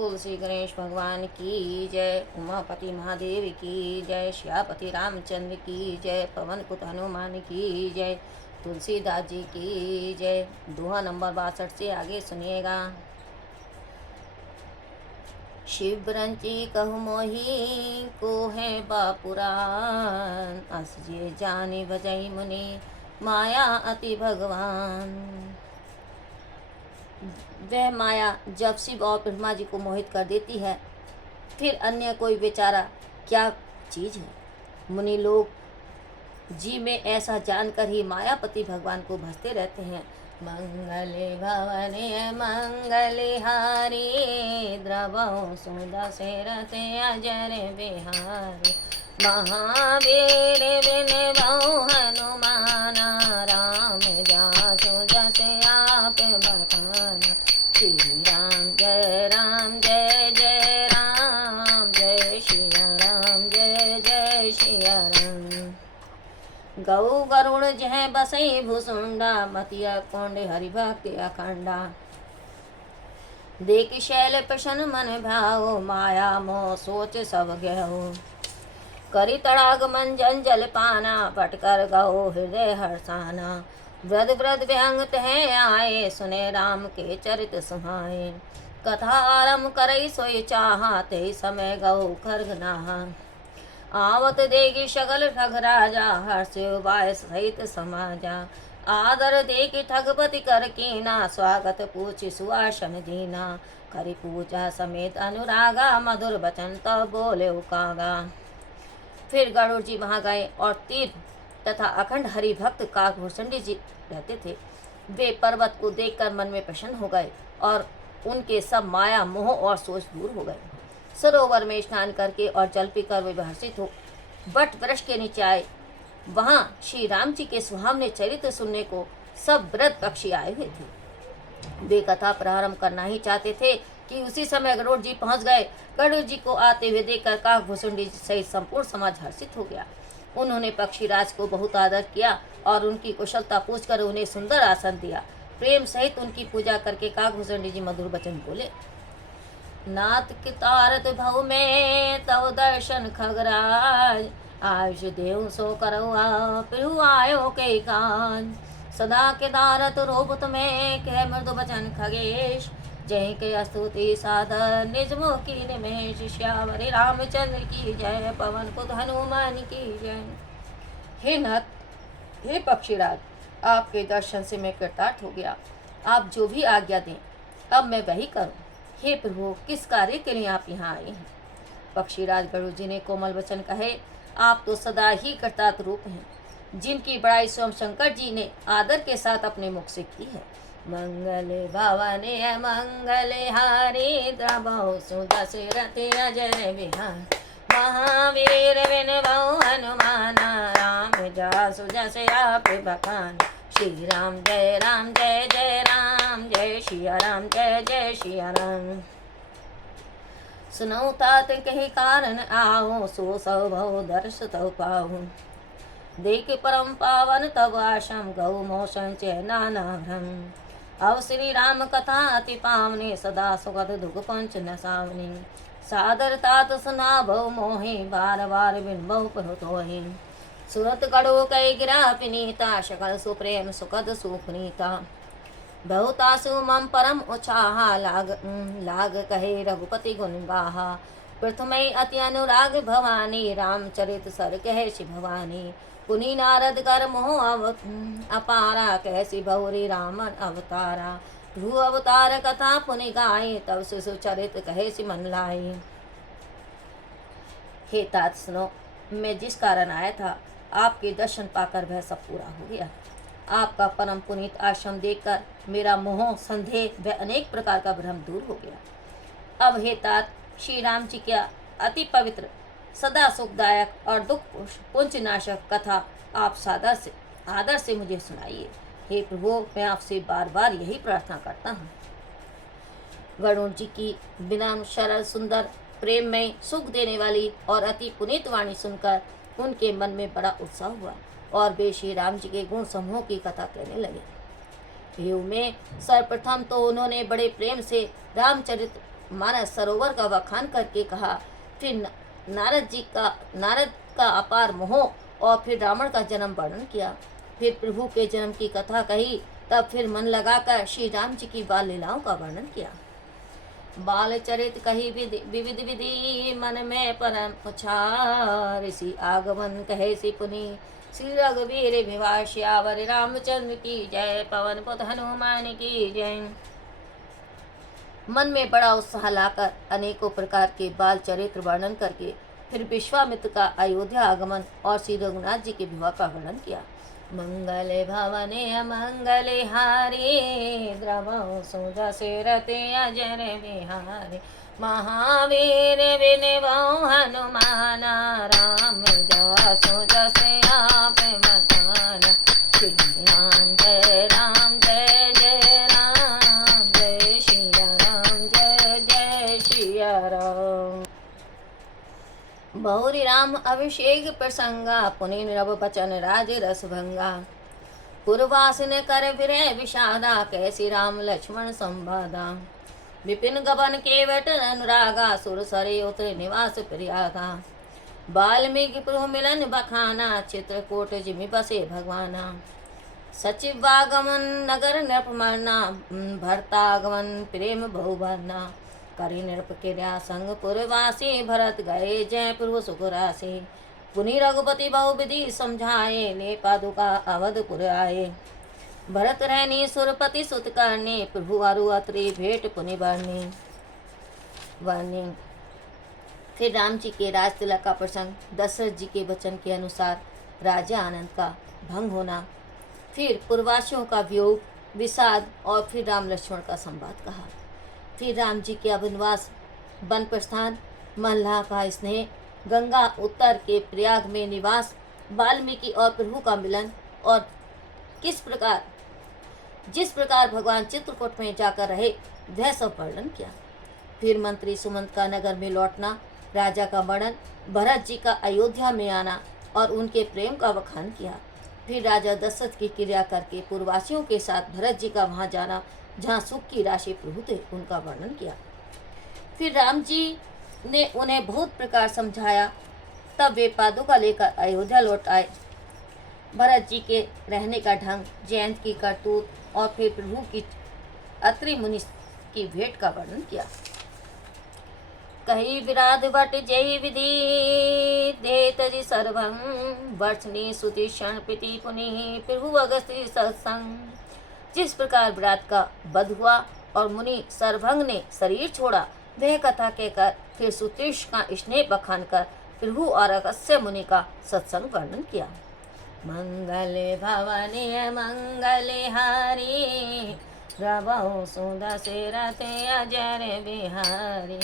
तुलसी गणेश भगवान की जय, उमापति महादेव की जय, श्यापति रामचंद्र की जय, पवन पुत हनुमान की जय, तुलसीदास जी की जय। दोहा नंबर 62 से आगे सुनिएगा। शिव ब्रंची कहु मोही को है बापुरान, अस जे जाने बजई मुनि माया अति भगवान। वह माया जब शिव और ब्रह्मा जी को मोहित कर देती है, फिर अन्य कोई बेचारा क्या चीज है। मुनि लोग जी में ऐसा जानकर ही मायापति भगवान को भजते रहते हैं। मंगले भवने मंगले हारी, द्रवौ सुदशरथे अजर बिहारी। महावीर बिनबौ हनुमाना, राम जासु जस आप बखाना। श्री राम जय जय राम, जय सिया राम जय जय सिया राम। गौ गरुड़ जह बसई भुसुंडा, मतिया कोंड हरि भक्ति अखंडा। देख शैल प्रसन्न मन भाओ, माया मोह सोच सब गहो। करी तड़ाग मन जंजल पाना, पटकर गहो हृदय हर्षाना। व्रत व्रत व्यंग तह आए, सुने राम के चरित सुहाए। कथा आरम्भ करई सोई चाहा, ते समय गहो खर्ग नाहा। आवत देगी शकल ठग राजा, हर्ष उबाय सहित समाजा। आदर देखी ठगपति कर कीना, स्वागत पूछी सुआसन दीना। करी पूजा समेत अनुरागा, मधुर बचन तब बोले उकागा। फिर गरुड़ जी वहां गए और तीर तथा अखंड हरि भक्त काकभूषणी जी रहते थे। वे पर्वत को देखकर मन में प्रसन्न हो गए और उनके सब माया मोह और सोच दूर हो गए। सरोवर में स्नान करके और जल पीकर वे हर्षित हो वट वृक्ष के नीचे आए। वहां श्री राम जी के सुहावने चरित्र सुनने को सब व्रत पक्षी आए हुए थे। वे कथा प्रारंभ करना ही चाहते थे कि उसी समय गरुड़ जी पहुंच गए। गरुड़ जी को आते हुए देखकर काकभूषणी जी सहित संपूर्ण समाज हर्षित हो गया। उन्होंने पक्षीराज को बहुत आदर किया और उनकी कुशलता पूछकर उन्हें सुंदर आसन दिया। प्रेम सहित उनकी पूजा करके काकभूषणी जी मधुर वचन बोले। नाथ की तारत भव में तव दर्शन खगराज, आयुष देव सो करो पिहु आयो के कान। सदा के दारत रोबत में कह मृदु वचन खगेश, जय के स्तुति साधन निज मुख की निमेश। श्याम रामचंद्र की जय, पवन पुत हनुमान की जय। हे नाथ, हे पक्षीराज, आपके दर्शन से मैं कृतार्थ हो गया। आप जो भी आज्ञा दें अब मैं वही करूं। हे प्रभु, किस कार्य के लिए आप यहाँ आए हैं? पक्षीराज गरुड़ जी ने कोमल वचन कहे। आप तो सदा ही कृतार्थ रूप हैं, जिनकी बड़ाई स्वयं शंकर जी ने आदर के साथ अपने मुख से की है। मंगले भवने मंगले हारी, द्रवौ सुदशरथे अजर बिहारी। महावीर बिनबौ हनुमाना, राम जासु जस आप बखाना। श्री राम जय राम, जय सिया राम जय जय सिया राम। सुनौ तात कही कारण आओ, सो सौ भव दर्श तव पाऊं। देख परम पावन तब आश्रम, गौ मोशन च नाना भ्रम। अब श्री राम कथा अति पावनी, सदा सुगत दुख पंच न सावनी। सादर तात सुना भव मोहि, बार बार बिन बहु पहुत होहि। सुरत कड़ो कई गिरा पिनीता, सकल सुप्रेम सुखद सुपुनीता। बहुतासु मम परम उछाहा, लाग कहे रघुपति गुण गाहा। प्रथमय अति अनुराग भवानी, रामचरित सर कहे शि भवानी। पुनि नारद कर मोह अपारा, कैसी भौरी रामन अवतारा। ध्रुव अवतार कथा पुनि गाये, तब शिशु चरित कहे सि मन लाये। हे तात सुनो, मैं जिस कारण आया था आपके दर्शन पाकर वह सब पूरा हो गया। आपका परम पुनीत आश्रम देखकर मेरा मोह संदेह व अनेक प्रकार का भ्रम दूर हो गया। अब हे तात, श्री राम जी क्या अति पवित्र, सदा सुखदायक और दुख पुंजनाशक कथा आप आदर से मुझे सुनाइए। हे प्रभु, मैं आपसे बार बार यही प्रार्थना करता हूँ। गरुड़ जी की विनम्र सरल सुंदर प्रेम में सुख देने वाली और अति पुनीत वाणी सुनकर उनके मन में बड़ा उत्साह हुआ और वे श्री राम जी के गुण समूह की कथा कहने लगे। युग में सर्वप्रथम तो उन्होंने बड़े प्रेम से रामचरित मानस सरोवर का बखान करके कहा। फिर नारद का अपार मोह और फिर रावण का जन्म वर्णन किया। फिर प्रभु के जन्म की कथा कही। तब फिर मन लगाकर श्री राम जी की बाल लीलाओं का वर्णन किया। बाल चरित कही विविध विधि, मन में परम उछार, ऋषि आगमन कहे सी पुनि, श्री रघुवीर विवाह श्यावर रामचंद्र की जय, पवन पुत हनुमान की जय। मन में बड़ा उत्साह लाकर अनेकों प्रकार के बाल चरित्र वर्णन करके फिर विश्वामित्र का अयोध्या आगमन और श्री रघुनाथ जी के विवाह का वर्णन किया। मंगल भवने मंगल हारी, द्रवौ सुदशरथ अजर बिहारी, महावीर विनवौ हनुमान, राम जासु जस आप बताना, श्री राम जय राम जय जय राम, जय श्री राम जय जय श्री राम। बहुरी राम अभिषेक प्रसंगा, पुनि रव बचन राज रस भंगा, पूर्वासिन कर विरह विषादा, कैसी राम लक्ष्मण संवादा, विपिन गबन केवट अनुरागा, सुर सरे उतर निवास प्रियागा, वाल्मीकि प्रभु मिलन बखाना, चित्रकूट जिमि बसे भगवाना, सचिव वागमन नगर नृपमरना, भरतागमन प्रेम बहुबरना, करी नृप क्रिया संग पुरवासी, भरत गए जय प्रभु सुखरासी, पुनि रघुपति बहुविधि समझाए, ले पादुका अवधपुर आए, भरत रहनी सुरपति सुत करने, प्रभु अरु अत्रि भेंट पुनि वर्णी। फिर राम जी के राज तिलक का प्रसंग, दशरथ जी के वचन के अनुसार राजा आनंद का भंग होना, फिर पूर्वासियों का वियोग विषाद और फिर राम लक्ष्मण का संवाद कहा। फिर राम जी के अवनवास, वन प्रस्थान, मल्लाह का स्नेह, गंगा उत्तर के प्रयाग में निवास, वाल्मीकि और प्रभु का मिलन और जिस प्रकार भगवान चित्रकूट में जाकर रहे वह सब वर्णन किया। फिर मंत्री सुमंत का नगर में लौटना, राजा का वर्णन, भरत जी का अयोध्या में आना और उनके प्रेम का बखान किया। फिर राजा दशरथ की क्रिया करके पूर्ववासियों के साथ भरत जी का वहां जाना जहाँ सुख की राशि प्रभु थे उनका वर्णन किया। फिर राम जी ने उन्हें बहुत प्रकार समझाया। तब वे पादुका लेकर अयोध्या लौट आए। भरत जी के रहने का ढंग, जयंत की करतूत और फिर प्रभु की अत्रि मुनि की भेंट का वर्णन किया। कही विराध भट जय विधि, देत जी सर्वं, वर्षणी सुति क्षण प्रीति पुनि, प्रभु अगस्त्य सत्संग। जिस प्रकार विराट का वध हुआ और मुनि सर्वभंग ने शरीर छोड़ा, वह कथा कहकर फिर सुतीक्ष का स्नेह बखान कर प्रभु और अगस्त्य मुनि का सत्संग वर्णन किया। मंगल भवने मंगल हारी, प्रभु सुदशरथ अजर बिहारी,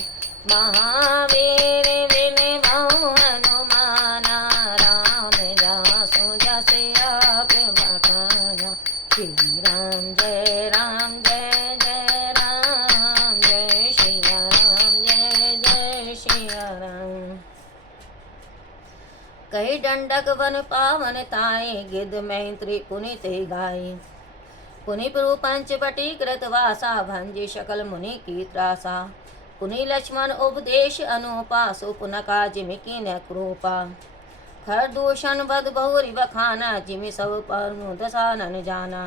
महावीर विनवौ हनुमान, राम जासु जस आप बखाना, श्री राम जय राम जय जय राम, जय श्री राम जय जय श्री राम। कही दंडक वन पावन ताए, गिद्ध मैत्री पुनि ते गाये, पुनि प्रभु पंचवटी कृत वासा, भंजे सकल मुनि की त्रासा, पुनि लक्ष्मण उपदेश अनुपा, सुपुनका जिमि कीन्ह कृपा, खर दूषण बद बहुरी बखाना, जिमि सब परनु दशानन जाना।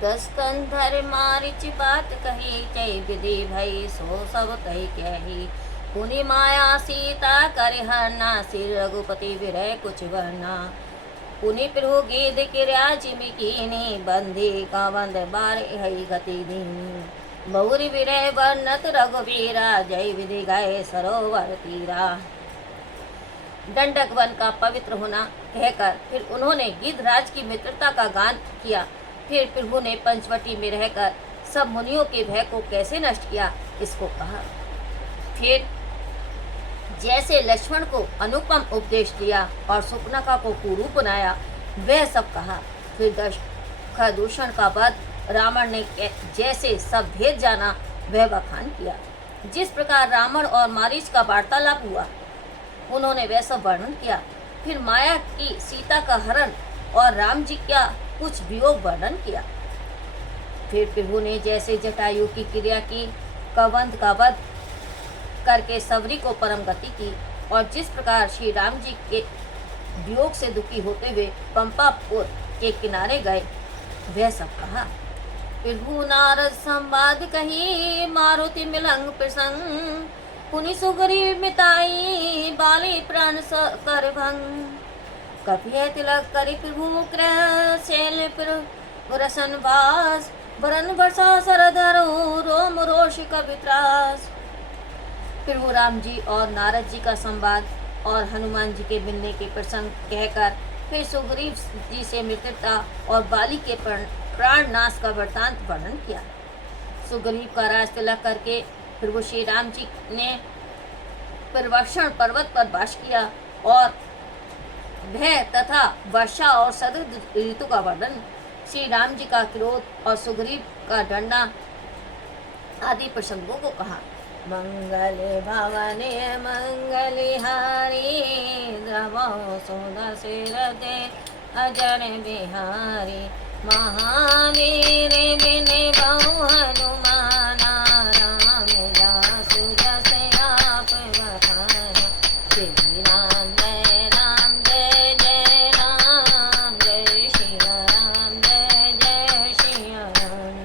10 कंधर मारिच बात कही, चै विधि भई सो सब तै कही, पुनि माया सीता कर हरना, श्री रघुपति विरह कुछ वरना, पुनि प्रभु गीध क्रिया जिमि कीनी, बंदी का बंद बार हई गति दीनी, बहुरी विरह वर्णत रघुवीरा, जय विधि गाये सरोवर तीरा। दंडक वन का पवित्र होना कहकर फिर उन्होंने गिद्धराज की मित्रता का गान किया। फिर प्रभु ने पंचवटी में रहकर सब मुनियों के भय को कैसे नष्ट किया इसको कहा। फिर जैसे लक्ष्मण को अनुपम उपदेश दिया और सुपनका को कुरूप बनाया वह सब कहा। फिर खरदूषण का वध, रावण ने जैसे सब भेद जाना वह बखान किया। जिस प्रकार रावण और मारीच का वार्तालाप हुआ उन्होंने वह सब वर्णन किया। फिर माया की सीता का हरण और राम जी का कुछ वियोग वर्णन किया। फिर प्रभु ने जैसे जटायु की क्रिया की, कवंध का वध करके सवरी को परम गति की, और जिस प्रकार श्री राम जी के वियोग से दुखी होते हुए पंपापुर के किनारे गए, वह सब कहा। प्रभु नारद संवाद कही, मारुति मिलंग प्रसंग, पुनि सुग्रीव मिताई, बाली प्राण कर भंग। कपिय तिलक करि प्रभु क्रह, शैल रसन वास, वरन वर्षा सरधरो, रोम रोष कवित्रास। प्रभु राम जी और नारद जी का संवाद और हनुमान जी के मिलने के प्रसंग कहकर फिर सुग्रीव जी से मित्रता और बाली के प्राण नाश का वृतांत वर्णन किया। सुग्रीव का राज तिलक करके प्रभु श्री राम जी ने प्रवर्षण पर्वत पर वास किया और भय तथा वर्षा और शरद ऋतु का वर्णन, श्री राम जी का क्रोध और सुग्रीव का डरना आदि प्रसंगों को कहा। मंगले भवने मंगलिहारी, द्रवो सुदर्शन हृदय अजर बिहारी। महावीर बिन बहु हनुमाना, राम दासु जस आप बखाना। श्री राम जय राम, जय जय राम, जय श्री राम, जय जय श्री राम।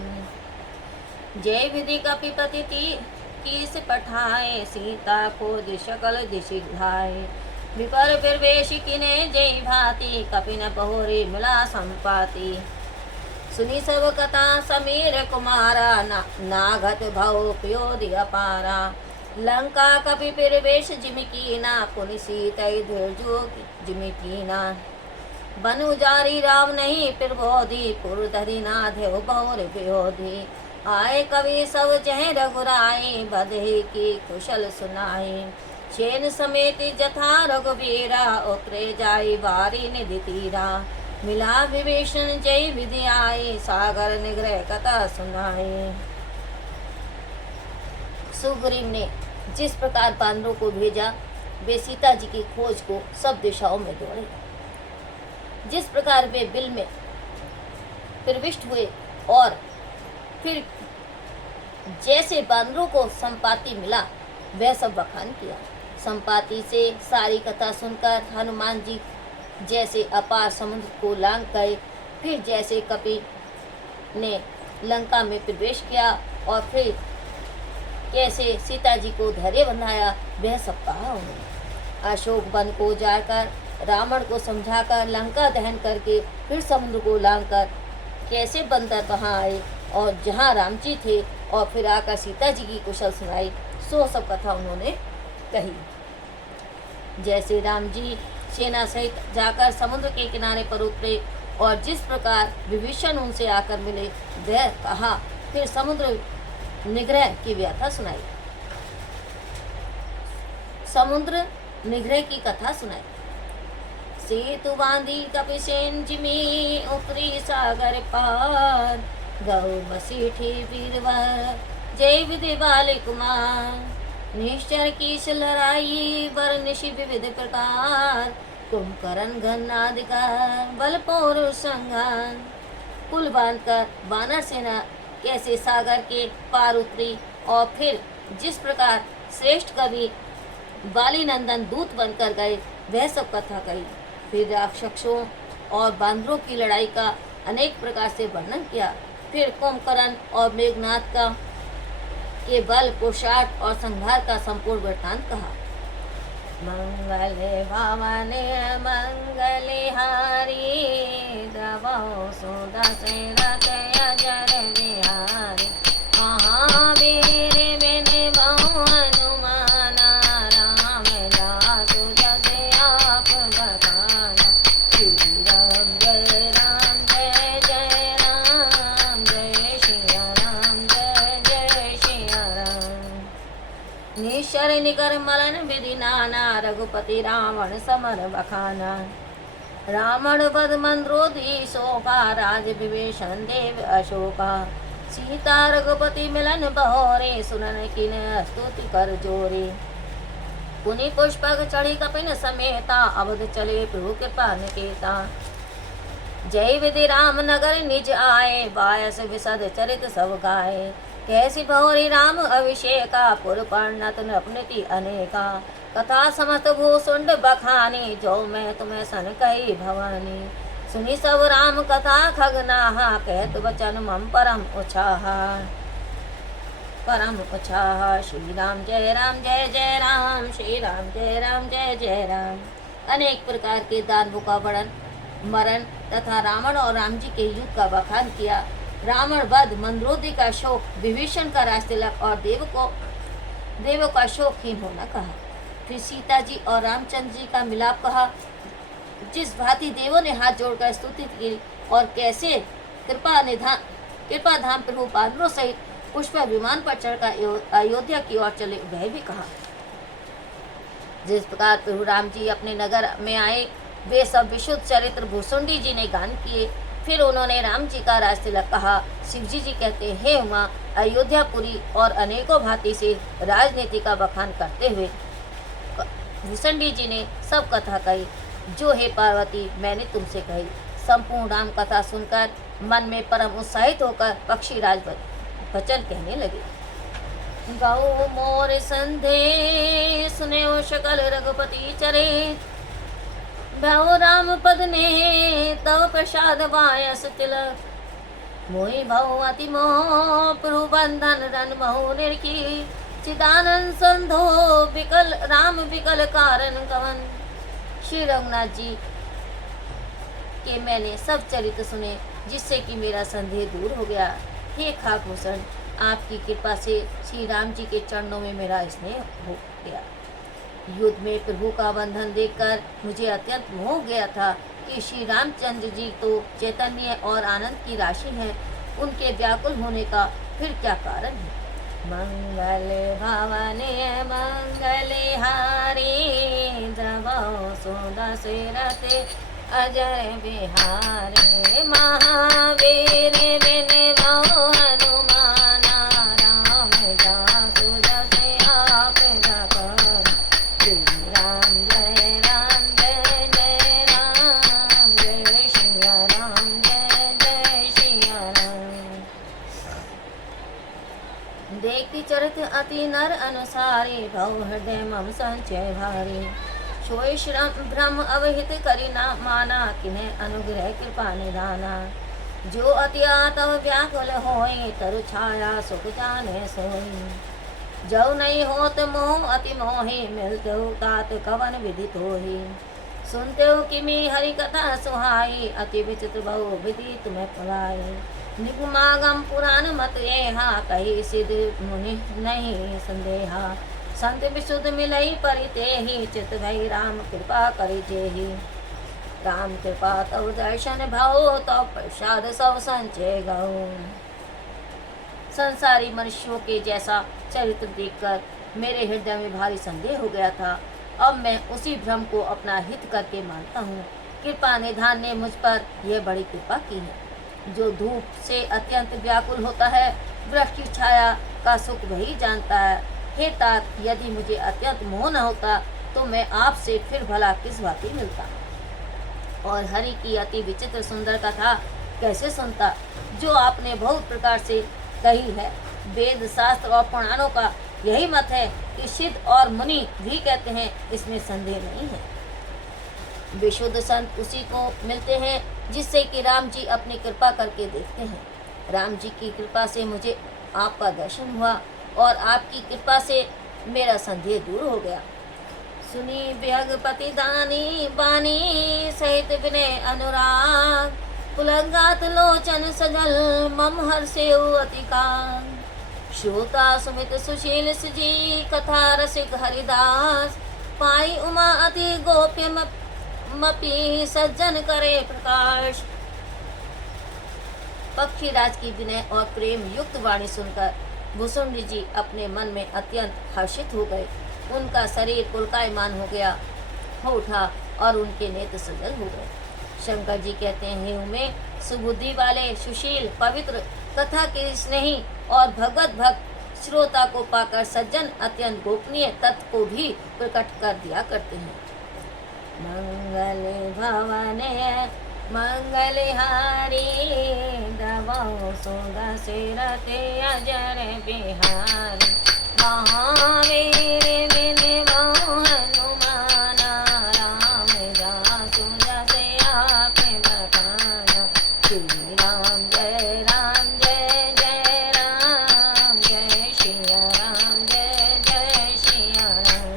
जय विधि कपिपति कीस पठाए, सीता को सकल दिशि धाये। विपर प्रवेश किने जय भांति, कपिन बहुरी मिला संपाति। सुनी सब कथा समीर कुमारा, नागत भव प्योदि अपारा। लंका कपि प्रवेश जिमिकीना, पुनि सीतै धैर्यो जिमिकीना। बन उजारी राम नहीं प्रबोधि, पुर धरि नाधेउ बहुर विरोधी। आए कवि सब जह रघुराई, बधे की कुशल सुनाई। चैन समेत जथा रघुवीरा, उतरे जाई बारी निधि तीरा। मिला विभीषण जय विधि आई, सागर निग्रह कथा सुनाई। सुग्रीव ने जिस प्रकार बानरों को भेजा, वे सीता जी की खोज को सब दिशाओं में दौड़े। जिस प्रकार वे बिल में प्रविष्ट हुए और फिर जैसे बानरों को संपाति मिला, वह सब बखान किया। संपाति से सारी कथा सुनकर हनुमान जी जैसे अपार समुद्र को लांघ गए, फिर जैसे कपि ने लंका में प्रवेश किया और फिर कैसे सीता जी को धैर्य बंधाया, वह सब कहा उन्होंने। अशोक वन को जाकर रावण को समझाकर लंका दहन करके फिर समुद्र को लांघकर कैसे बंदर वहाँ आए और जहाँ राम जी थे और फिर आकर सीता जी की कुशल सुनाई, सो सब कथा उन्होंने कही। जैसे राम जी सेना सहित जाकर समुद्र के किनारे पर उतरे और जिस प्रकार विभीषण उनसे आकर मिले, वह कहा। फिर समुद्र निग्रह की व्याथा सुनाई, समुद्र निग्रह की कथा सुनाई। सेतु बांधी कपिसेन जिमी, उतरी सागर पार। गौ बसीठी वीरवर, जय विधि बाल कुमार। निश्चर की लड़ाई, वर निशि विविध प्रकार। कुंभकर्ण घनाधिकार, बल पौरुष संघार। पुल बांधकर वानर सेना कैसे सागर के पार उतरी और फिर जिस प्रकार श्रेष्ठ कवि बाली नंदन दूत बनकर गए, वह सब कथा कही। फिर राक्षसों और बांदरों की लड़ाई का अनेक प्रकार से वर्णन किया। फिर कुंभकर्ण और मेघनाथ का के बल, पुरुषार्थ और संहार का संपूर्ण वृत्तांत कहा। मंगले भवने मंगलिहारी, द्रवो सुदर्शन अजर बिहारी। महावीर बिन बहु हनुमाना, राम दासु जस आप बखाना। श्री राम जय राम, जय जय राम, जय श्री राम, जय जय श्री राम। निश्चर निकर मलन विधि नाना, रघुपति रावण समर बखाना। रावण वध मंद्रोधी शोका, राज विभीषण देव अशोका। सीता रघुपति मिलन बहोरे, सुनन किन स्तुति कर जोरे। पुनि पुष्पक चढ़ी कपिन समेता, अवध चले प्रभु कृपा निकेता। जय विधि राम नगर निज आए, बायस विशद चरित सब गाए। कैसी भौरी राम अभिषेका, पुर पर्णत नृपनीति अनेका। कथा समस्त भूसुंड बखानी, जो मैं तुम्हें सन कही भवानी। सुनी सब राम कथा खगनाहा, कहत वचन मम परम उछाहा। परम उछाहा। श्री राम जय राम, श्री राम जय जय राम। अनेक प्रकार के दानवों का वर्णन, मरण तथा रावण और राम जी के युद्ध का बखान किया। रावण वध, मंदोदरी का शोक, विभीषण का राजतिलक और देवों का शोकहीन होना कहा। फिर सीता जी और रामचंद्र जी का मिलाप कहा। जिस भांति देवों ने हाथ जोड़कर स्तुति की और कैसे कृपा धाम प्रभु बादलों सहित पुष्प विमान पर चढ़कर अयोध्या की ओर चले, वह भी कहा। जिस प्रकार प्रभु राम जी अपने नगर में आए, वे सब विशुद्ध चरित्र भूसुंडी जी ने गान किए। फिर उन्होंने राम जी का राजतिलक कहा। शिवजी जी कहते हैं, हे उमा, अयोध्यापुरी और अनेकों भांति से राजनीति का बखान करते हुए भूसुंडी जी ने सब कथा कही, जो हे पार्वती मैंने तुमसे कही। संपूर्ण राम कथा सुनकर मन में परम उत्साहित होकर पक्षीराज वचन कहने लगे। गौ मोर संधे सुने सकल रघुपति चरे, भव राम पद ने तव प्रसाद वायस तिलक। मोहि भव अति मोह प्रभु बंधन रन महु निरखी, चिदानंद संधो विकल राम विकल कारण कवन। श्री रघुनाथ जी के मैंने सब चरित्र सुने, जिससे कि मेरा संदेह दूर हो गया। हे खाकभूषण, आपकी कृपा से श्री राम जी के चरणों में मेरा स्नेह हो गया। युद्ध में प्रभु का बंधन देखकर मुझे अत्यंत मोह गया था कि श्री रामचंद्र जी तो चैतन्य और आनंद की राशि हैं, उनके व्याकुल होने का फिर क्या कारण है। मंगल भवने मंगल हारी, द्रवो सुदशरथे अजय बिहारी। महावीर बिन भव हनुमाना, राम जासु जसे आप जपन। श्री राम जय जय राम, जय सिया राम जय सिया राम। देखी चरित अति नर अनुसारी, भव हृदय मम संचय भारी। सोई श्रम भ्रम अवहित करी ना माना, किन्हें अनुग्रह कृपा निधाना। जो अति आतव व्याकुल होई, तरु छाया सुख जाने सोई। जो नहीं होत मोह अति मोही, मिलते हो तात कवन विदित होही। सुनते हो किमी हरि कथा सुहाई, अति विचित्र बहु विधि तुम्हें पुराई। निगमागम पुराण मत एहा, कही सिद्ध मुनि नहीं संदेहा। संत विशुद्ध मिलई परितेहि, चित भई राम कृपा करि जेहि। राम कृपा तव दर्शन भाओ, तव प्रसाद सब संचय गाओ। संसारी मनुष्यों के जैसा चरित्र देखकर मेरे हृदय में भारी संदेह हो गया था। अब मैं उसी भ्रम को अपना हित करके मानता हूँ। कृपा निधान ने मुझ पर यह बड़ी कृपा की है। जो धूप से अत्यंत व्याकुल होता है, वृक्ष की छाया का सुख वही जानता है। हे तात, यदि मुझे अत्यंत मोह न होता तो मैं आपसे फिर भला किस भांति मिलता और हरि की अति विचित्र सुंदर कथा कैसे सुनता, जो आपने बहुत प्रकार से कही है। वेद शास्त्र और पुराणों का यही मत है कि सिद्ध और मुनि भी कहते हैं, इसमें संदेह नहीं है। विशुद्ध संत उसी को मिलते हैं जिससे कि राम जी अपनी कृपा करके देखते हैं। राम जी की कृपा से मुझे आपका दर्शन हुआ और आपकी कृपा से मेरा संदेह दूर हो गया। सुनी विहगपति दानी बानी, सहित विनय अनुराग। पुलंगात लोचन सजल, मम हर्षे अतिकान। श्रोता सुमित सुशील जी, कथा रसिक हरिदास। पाई उमा अति गोप्य मपी, सज्जन करे प्रकाश। पक्षीराज की विनय और प्रेम युक्त वाणी सुनकर भूसुंडी जी अपने मन में अत्यंत हर्षित हो गए। उनका शरीर पुलकायमान हो उठा और उनके नेत्र सजल हो गए। शंकर जी कहते हैं, हे उमे, सुबुद्धि वाले, सुशील, पवित्र, कथा के स्नेही और भगवत भक्त श्रोता को पाकर सज्जन अत्यंत गोपनीय तत्व को भी प्रकट कर दिया करते हैं। मंगल भवने मंगलहारी द्रवौ सुदशरथे अजर बिहारी महावीर विनमो हनुमाना राम जासु जस आप बखाना श्री राम जय राम जय जय राम जय सिया राम जय जय सिया राम।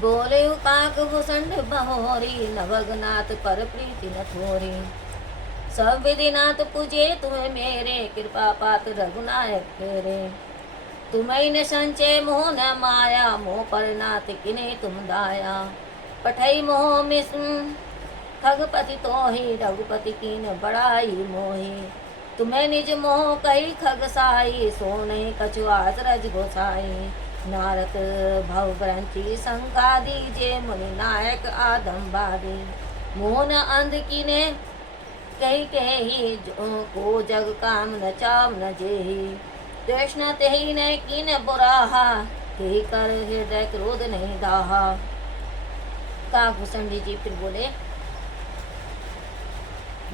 बोले काक भूषण बहोरी नवगनाथ पर प्रीति न थोरी सब विधिनाथ पूजे तुम्हें मेरे कृपा पात्र रघुनायक तेरे तुम्हें न संचय मोह न माया मोह पर नाथ किने तुम दाया पठई मोह मिश्र खगपति तो ही रघुपति कीन बड़ाई मोही तुम्हें निज मोह कही खगसाई सो नहीं कछुआत रज गोसाई नारद भव ब्रंची शंका दीजे मुनि नायक आदम बादी मोहन अंध कीने कही कही को जग काम न चाम न जेही तृष्णा तेही न कीन बुराहा कही कर हृदय क्रोध नहीं दाहा। काकभूषण जी फिर बोले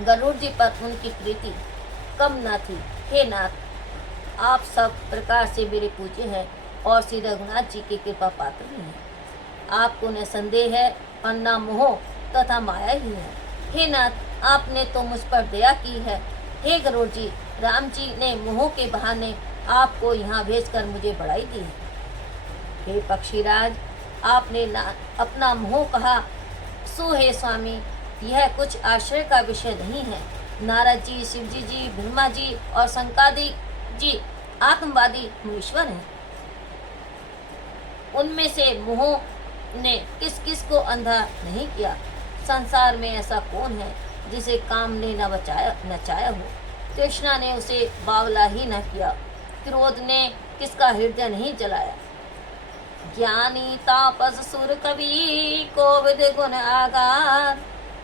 गरुड़ जी पर उनकी प्रीति कम न थी। हे नाथ आप सब प्रकार से मेरे पूज्य हैं और श्री रघुनाथ जी की कृपा पात्र भी हैं। आपको न संदेह है और न मोह तथा माया ही है। हे नाथ आपने तो मुझ पर दया की है। हे गरुड़ जी राम जी ने मोह के बहाने आपको यहाँ भेजकर मुझे बढ़ाई दी है। हे पक्षीराज आपने अपना मोह कहा सो हे स्वामी यह कुछ आश्चर्य का विषय नहीं है। नारद जी शिवजी जी ब्रह्मा जी और शंकादि जी आत्मवादी मुनीश्वर हैं। उनमें से मोह ने किस किस को अंधा नहीं किया। संसार में ऐसा कौन है जिसे काम ने नचाया हो। तृष्णा ने उसे बावला ही न किया। क्रोध ने किसका हृदय नहीं जलाया। ज्ञानी तापस सुर कवि कोविद गुण आगार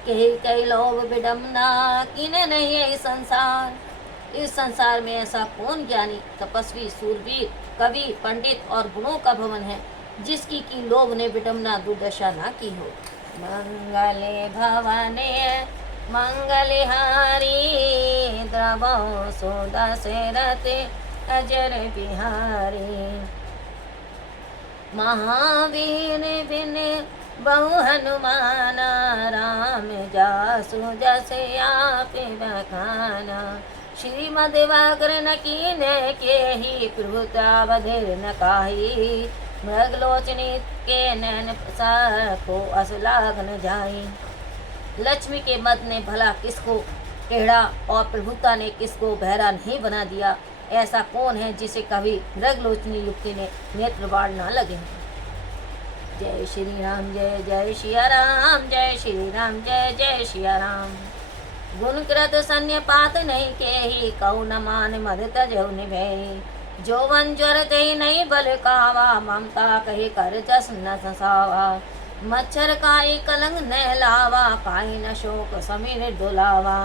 कही कई लोभ विडम्बना किने नहीं है संसार। इस संसार में ऐसा कौन ज्ञानी तपस्वी सूरवीर कवि पंडित और गुणों का भवन है जिसकी की लोभ ने विडम्बना दुर्दशा ना की हो। मंगले भवने मंगलहारी द्रवौ सुदशरथे अजर बिहारी महावीर बिन बहु हनुमाना राम जासु जस आप बखाना श्रीमद व्याघ्र कीन के ही प्रभुता बधिर न काही मृगलोचनी के नैन को असलाग न जाई। लक्ष्मी के मद ने भला किसको टेढ़ा और प्रभुता ने किसको बहरा नहीं बना दिया। ऐसा कौन है जिसे कभी मृगलोचनी युक्ति ने नेत्र बाढ़ न लगे। जय श्री राम जय जय सिया राम जय श्री राम जय जय सिया राम। गुण कृत सन्य पात नहीं के ही कौ न मान मद तजौ निभे जो वन ज्वर ते नहीं बल कावा ममता कही कर जस न ससावा मच्छर काई कलंग न लावा पाई न शोक समीर डुलावा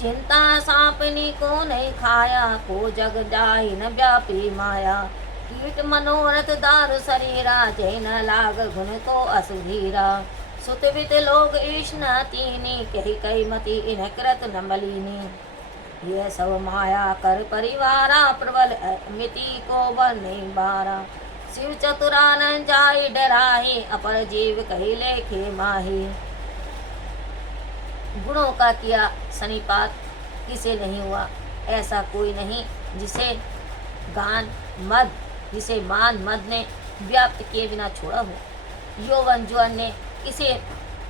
चिंता सांपनी को नहीं खाया को जग जाई न व्यापी माया कीट मनोरथ दारु शरीरा जय न लाग गुण को असुधीरा सुतवित लोग ईष्णा तीनी कही कई मति इन कृत न मलिनी ये सब माया कर परिवारा प्रबल मिति को बल नहीं बारा शिव चतुरानंद जाई डराही अपर जीव कही लेखे माही। गुणों का किया सनिपात किसे नहीं हुआ। ऐसा कोई नहीं जिसे गान मद जिसे मान मद ने व्याप्त किए बिना छोड़ा हो। यौवन ज्वर ने किसे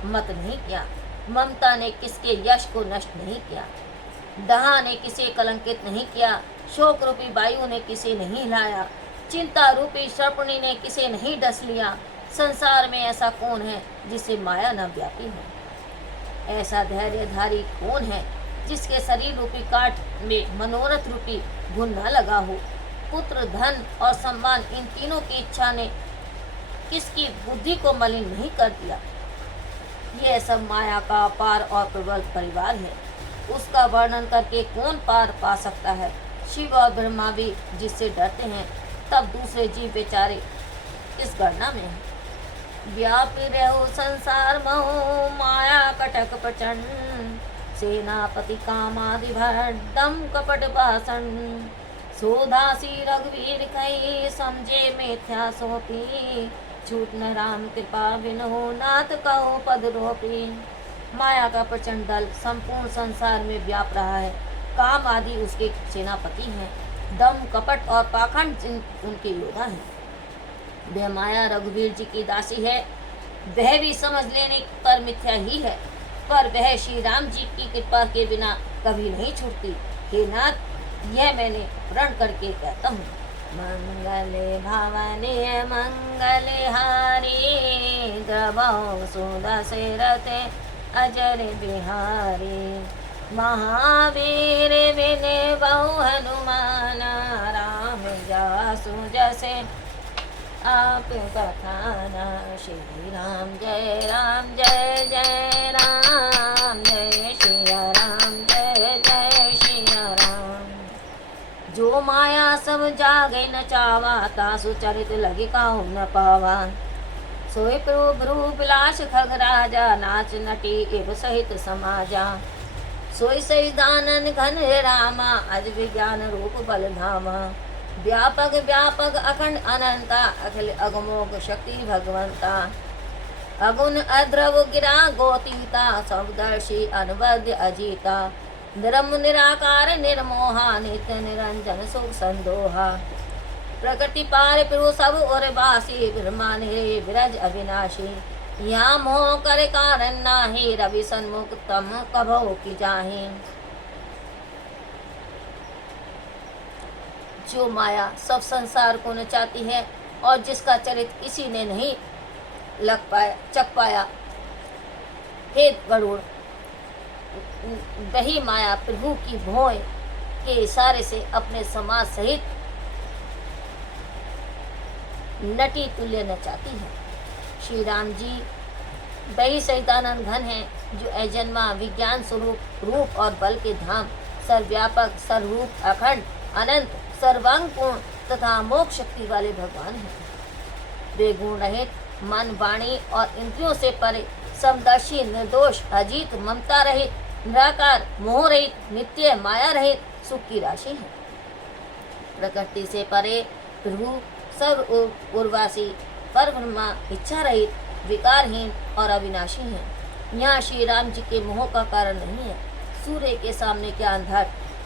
मत नहीं किया। ममता ने किसके यश को नष्ट नहीं किया। दहा ने किसे कलंकित नहीं किया। शोक रूपी वायु ने किसे नहीं हिलाया। चिंता रूपी सर्पणी ने किसे नहीं डस लिया। संसार में ऐसा कौन है जिसे माया न व्यापी हो। ऐसा धैर्यधारी कौन है जिसके शरीर रूपी काट में मनोरथ रूपी गुण न लगा हो। पुत्र धन और सम्मान इन तीनों की इच्छा ने किसकी बुद्धि को मलिन नहीं कर दिया। यह सब माया का अपार और प्रबल परिवार है। उसका वर्णन करके कौन पार पा सकता है। शिव और ब्रह्मा भी जिससे डरते हैं तब दूसरे जीव बेचारे इस गणना में हैं। व्यापी रहो संसार महो माया कटक प्रचंड सेनापति कामादि भर दम कपट भाषण सोधासी रघुवीर कही समझे मिथ्या सोपी छूट न राम कृपा बिनो नाथ कहो पद रोपी। माया का प्रचंड दल संपूर्ण संसार में व्याप रहा है। काम आदि उसके सेनापति हैं, दम कपट और पाखंड उनके योद्धा हैं। वह माया रघुवीर जी की दासी है, वह भी समझ लेने पर मिथ्या ही है, पर वह श्री राम जी की कृपा के बिना कभी नहीं छूटती। हे नाथ, यह मैंने प्रण करके कहता हूँ। मंगले भवने मंगले हारी द्रवौ सुदशरथे अजर बिहारी महावीर विनय बहु हनुमान राम जासु जसे आप कथाना। श्री राम जय जय राम जय श्री राम जय श्री राम। जो माया सब जागे न चावा तासु चरित लगे काहू न पावा। सोई प्रभु बिलास खग राजा नाच नटी एव सहित समाजा। सोई सही दानन घन रामा अज विज्ञान रूप बल धामा। व्यापक व्यापक अखंड अनंता अखिल अगमोग शक्ति भगवंता। अगुण अद्रव गिरा गोतीता सबदर्शी अनवद्य अजीता। निरम निराकार निर्मोहा नित्य निरंजन सुख संदोहा। प्रकृति पार प्रभु सब और बासी ब्रह्मा निरे विरज अविनाशी। यहाँ मोह कर कारण नाही रवि सन्मुख तम कभो की जाहि। जो माया सब संसार को नचाती है और जिसका चरित किसी ने नहीं चख पाया, हे गरुड़, वही माया प्रभु की भौं के इशारे से अपने समाज सहित नटी तुल्य नचाती है। श्री राम जी वही सहितानंद घन है जो अजन्मा विज्ञान स्वरूप रूप और बल के धाम सर्वव्यापक सर्वरूप अखंड अनंत सर्वांग पूर्ण तथा मोक्ष शक्ति वाले भगवान हैं। वे गुण रहित मन वाणी और इंद्रियों से परे समदर्शी निर्दोष अजीत ममता रहित निराकार मोह रहित नित्य माया रहित सुख की राशि है। प्रकृति से परे प्रभु सर्व उर्वासी पर ब्रह्मा इच्छा रहित विकारहीन और अविनाशी हैं। यहाँ श्री राम जी के मोह का कारण नहीं है। सूर्य के सामने क्या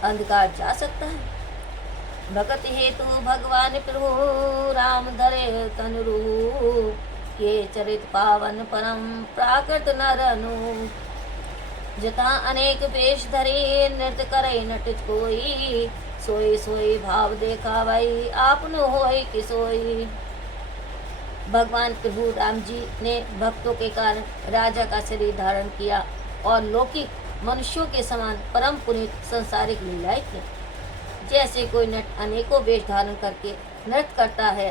अंधकार जा सकता है। भगत हेतु भगवान प्रभु राम धरे तन रूप के चरित पावन परम प्राकृत नर अनूप। जता अनेक वेश धरे नृत्य करे नटित कोई। सोई सोई भाव देखा भाई आपन होय कि सोई। भगवान प्रभु राम जी ने भक्तों के कारण राजा का शरीर धारण किया और लौकिक मनुष्यों के समान परम पुनीत संसारिक लीलाएं की। जैसे कोई नट अनेकों वेश धारण करके नृत्य करता है,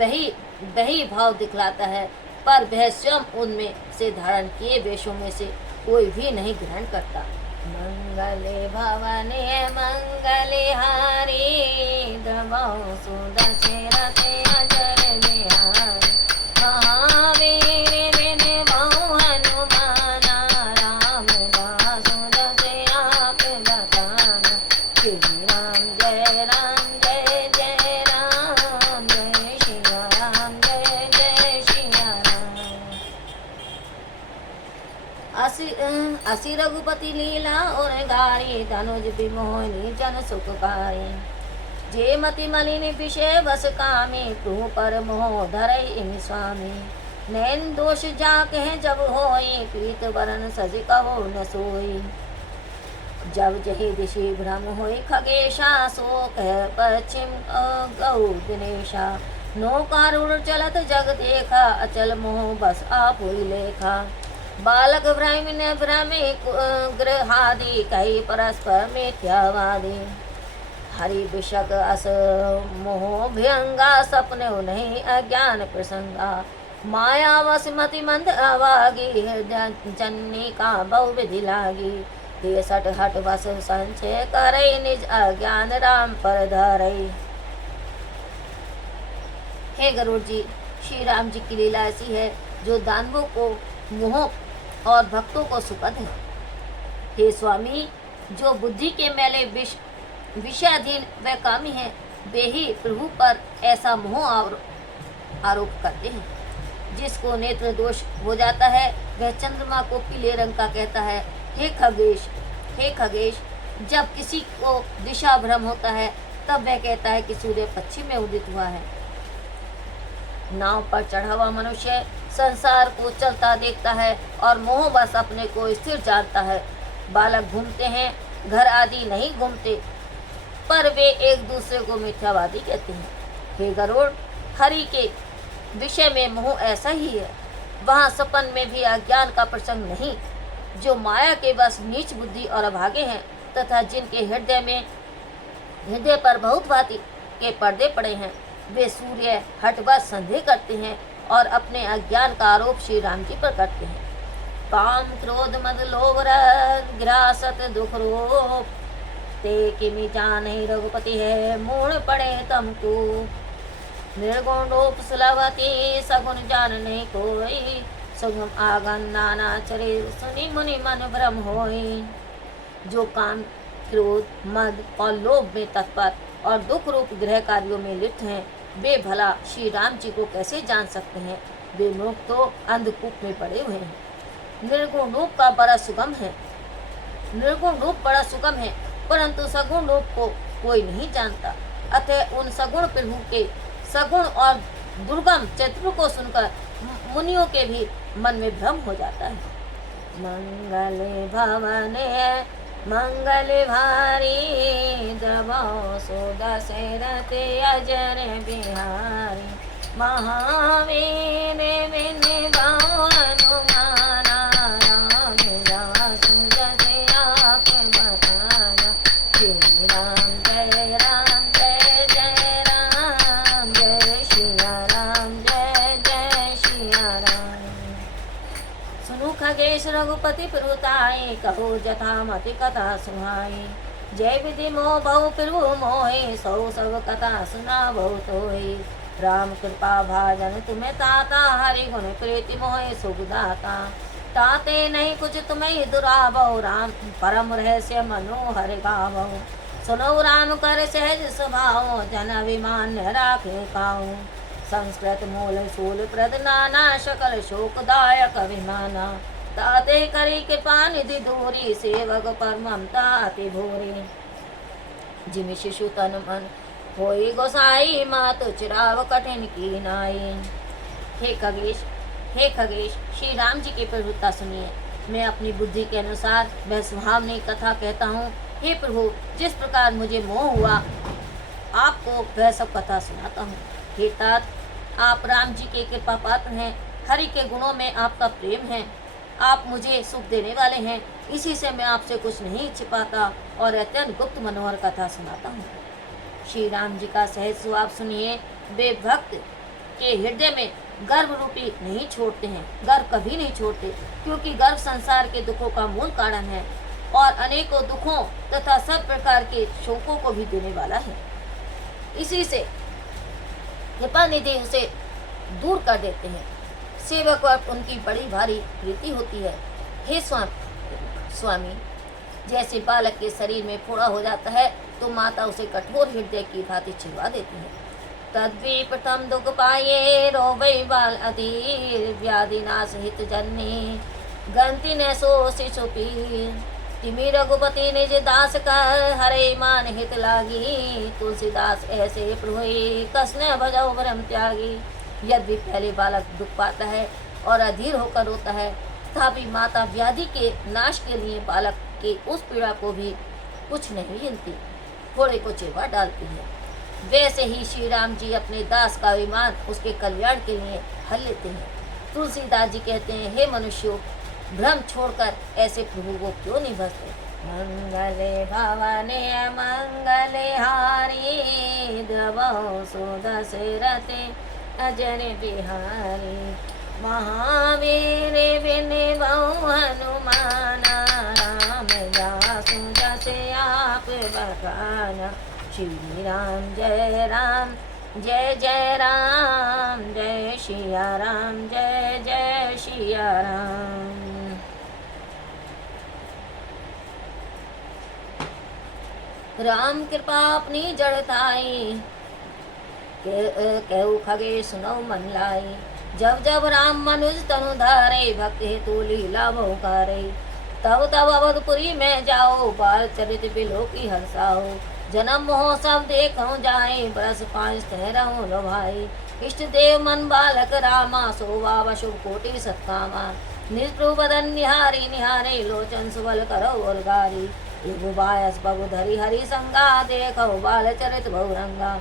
वही भाव दिखलाता है, पर वह स्वयं उनमें से धारण किए वेशों में से कोई भी नहीं ग्रहण करता। मंगले भवने मंगले हारी द्रवौ सुदशरथे अजर बिहारी महावीर विनय बहु हनुमान राम दासु दसे आप बखाना। श्री राम जय जय राम जय श्री राम जय श्री राम। असी रघुपति लीला और गारी धनुज विमोहिनी जन सुखकारी। जे मति मलिनी विषय बस कामी तू पर मोह धरई इन स्वामी। नैन दोष जा कहे जब होई पीत वरण सज कहो न सोई। जब जहि दिशि भ्रम होई खगेशा सो कह पश्चिम गौ दिनेशा। नौकारूढ़ चलत जग देखा अचल मोह बस आप हुई लेखा। बालक भ्रमिन भ्रमे गृहादि कही परस्पर मिथ्यावादी। हरि विषक अस मोह भयंगा सपने नहीं अज्ञान प्रसंगा। माया वस मति मंद अवागी हृदय जननी का बहु विधि लागी। सट हट बस संचय करई निज अज्ञान राम पर धरई। हे गरुड़ जी, श्री राम जी की लीला ऐसी है जो दानवों को मोह और भक्तों को सुपथ है। हे स्वामी, जो बुद्धि के मेले विषयाधीन व कामी हैं, वे ही प्रभु पर ऐसा मोह आरोप करते हैं। जिसको नेत्र दोष हो जाता है वह चंद्रमा को पीले रंग का कहता है। हे खगेश, जब किसी को दिशा भ्रम होता है तब वह कहता है कि सूर्य पश्चिम में उदित हुआ है। नाव पर चढ़ा हुआ मनुष्य संसार को चलता देखता है और मोहवश अपने को स्थिर जानता है। बालक घूमते हैं, घर आदि नहीं घूमते, पर वे एक दूसरे को मिथ्यावादी कहते हैं। हे गरुड़, हरि के विषय में मोह ऐसा ही है। वहाँ सपन में भी अज्ञान का प्रसंग नहीं। जो माया के बस नीच बुद्धि और अभागे हैं तथा जिनके हृदय पर बहुत भांति के पर्दे पड़े हैं, वे सूर्य हठवश संदेह करते हैं और अपने अज्ञान का आरोप श्री राम जी पर करते हैं। काम क्रोध मद लोभ रज ग्रासत दुख रूप, ते किमि जाने रघुपति है मूढ़ पड़े तमको। निर्गुण रूप सुलभती सगुण जान नहीं कोई, सुगम आगन नाना चरे सुनी मुनि मन भ्रम होई। जो काम क्रोध मद और लोभ में तत्पर और दुख रूप गृह कार्यों में लिप्त हैं, वे भला श्री राम जी को कैसे जान सकते हैं। वे मूर्ख तो अंधकूप में पड़े हुए हैं। निर्गुण रूप बड़ा सुगम है, परंतु सगुण रूप को कोई नहीं जानता। अतः उन सगुण प्रभु के सगुण और दुर्गम चरित्र को सुनकर मुनियों के भी मन में भ्रम हो जाता है। मंगले भवने मंगल भारी, द्रवो सो दशरथ अजर बिहारी। महावीर विनिभो हनुमाना, राम जासु जसे आप बताना। श्री राम जय राम जय जय राम, जय श्रिया राम जय जय श्रिया राम। सुनु खगेश रघुपति प्रभुताई, कहो जथा मति कथा सुहाई। जय विधि मोह बहु प्रभु मोहि, सौ सब कथा सुना बहुत होई। राम कृपा भाजन तुम्हें ताता, हरि गुण प्रीति मोहि सुखदाता। ताते नहीं कुछ तुम्हें दुराबो, राम परम रहस्य मनोहर गावो। सुनो राम कर सहज स्वभाव, जन अभिमान राखे काऊ। संस्कृत मूल शूल प्रद नाना, सकल शोकदायक अभिमाना। ताते करी कृपा निधि दूरी, सेवक पर ममता अति भूरी। जिमि शिशु तन मन होई गोसाई, मातु चिराव कठिन की नाई। हे खगेश, श्री राम जी की प्रभुता सुनिए। मैं अपनी बुद्धि के अनुसार वह सुहावनी कथा कहता हूँ। हे प्रभु, जिस प्रकार मुझे मोह हुआ आपको वह सब कथा सुनाता हूँ। हे तात, आप राम जी के कृपा पात्र हैं। हरि के गुणों में आपका प्रेम है। आप मुझे सुख देने वाले हैं, इसी से मैं आपसे कुछ नहीं छिपाता और अत्यंत गुप्त मनोहर कथा सुनाता हूँ। श्री राम जी का सहज स्वभाव सुनिए। वे भक्त के हृदय में गर्व रूपी नहीं छोड़ते हैं, गर्व कभी नहीं छोड़ते, क्योंकि गर्व संसार के दुखों का मूल कारण है और अनेकों दुखों तथा सब प्रकार के शोकों को भी देने वाला है। इसी से कृपा निधि उसे दूर कर देते हैं। सेवक पर उनकी बड़ी भारी प्रीति होती है। हे स्वामी, जैसे बालक के शरीर में फोड़ा हो जाता है तो माता उसे कठोर हृदय की भांति छिड़वा देती है। तद्वी प्रथम दुख पाये, रोवै बाल अधीर। व्याधि नाश हित जननी, गंति न सो शिशु पीर। तिमि रघुपति निज दास कर, हरे मान हित लागी। तुलसीदास ऐसे प्रभुई, कसने भजौ ब्रह्म त्यागी। यदि पहले बालक दुख पाता है और अधीर होकर रोता है, तथापि माता व्याधि के नाश के लिए बालक की उस पीड़ा को भी कुछ नहीं गिनती, घोड़े को चिरवा डालती है। वैसे ही श्री राम जी अपने दास का अभिमान उसके कल्याण के लिए हल लेते हैं। तुलसीदास जी कहते हैं, हे मनुष्यों, भ्रम छोड़कर ऐसे प्रभु को क्यों नहीं भजते। मंगले भवने मंगले हारी, द्रवो सो दशरथ अजर बिहारी। महावीर विनिभो हनुमाना, राम जासु जसे आप बखाना। श्री राम जय राम जय जय राम जय सिया राम, जय जय सिया राम। राम कृपा अपनी जड़ताई, केहू खगे सुनो मन लाई। जब जब राम मनुज तनु धारे, भक्त हेतु लीला बहु करे। तब तब अवधपुरी में जाओ, बाल चरित बिलो की हर्षाओ। जन्म मोह सब देखो जाए, बरस पाँच ठहरो लो भाई। इष्ट देव मन बालक रामा, सोवा शुभ कोटि सत्कामा। निज बदन निहारी निहारे, लोचन सुबल करो उलगारी। इगु बायस बगु धरी हरि संगा, देखो बाल चरित बहुरंगा।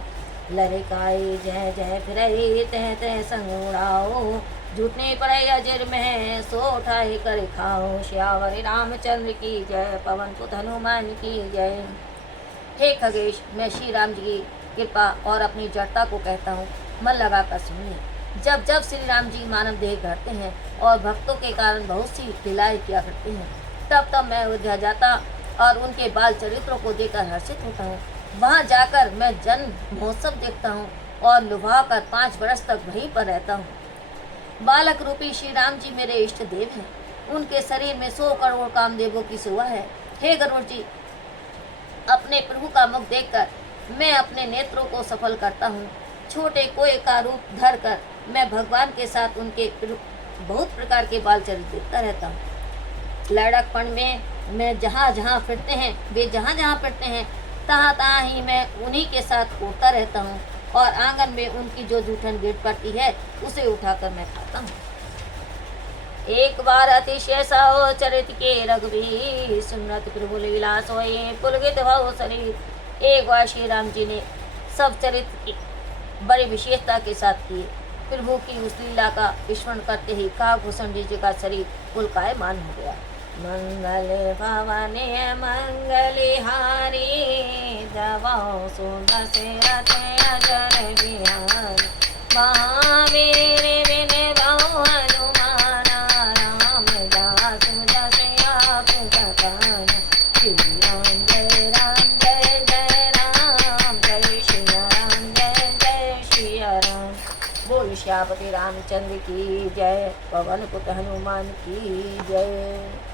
लरिकाई जय जय फिरई, तह तह संग उड़ाओ। झूठने पड़े अजर में, सो उठाई कर खाओ। श्यावरी रामचंद्र की जय, पवन सुत हनुमान की जय। हे खगेश, मैं श्री राम जी की कृपा और अपनी जड़ता को कहता हूँ, मन लगाकर सुनिए। जब जब श्री राम जी मानव देह धरते हैं और भक्तों के कारण बहुत सी लीलाएं किया करते हैं, तब तब मैं अयोध्या जाता और उनके बाल चरित्रों को देखकर हर्षित होता हूँ। वहाँ जाकर मैं जन्म महोत्सव देखता हूँ और लुभा कर 5 वर्ष तक वहीं पर रहता हूँ। बालक रूपी श्री राम जी मेरे इष्ट देव हैं। उनके शरीर में 100 करोड़ कामदेवों की शोभा है। हे गरुड़ जी, अपने प्रभु का मुख देखकर मैं अपने नेत्रों को सफल करता हूँ। छोटे कोए का रूप धर कर मैं भगवान के साथ उनके बहुत प्रकार के बाल चरित्र देखता रहता हूँ। लड़कपन में मैं जहाँ जहाँ फिरते हैं, वे जहाँ जहाँ फिरते हैं, तहाँ तहाँ ही मैं उन्हीं के साथ उड़ता रहता हूँ और आंगन में उनकी जो जूठन गिर पड़ती है उसे उठाकर मैं खाता हूँ। एक बार अतिशय सहो चरित के रघुवीर, सुनत प्रभु लीला सोई पुलकित भव शरीर। एक बार श्री राम जी ने सब चरित्र की बड़ी विशेषता के साथ किए। प्रभु की उस लीला का विस्मरण करते ही काकभूषण जी का शरीर पुलकायमान हो गया। मंगल भवने मंगलिहारी, दवाओ सुदशरथ अजर बिहारी। महावीर विने बहु हनुमाना, रामदास जस आप सखाना। श्री राम जय राम, जय सिया राम, जय सिया राम। बोल श्यापति रामचंद्र की जय, पवन पुत हनुमान की जय।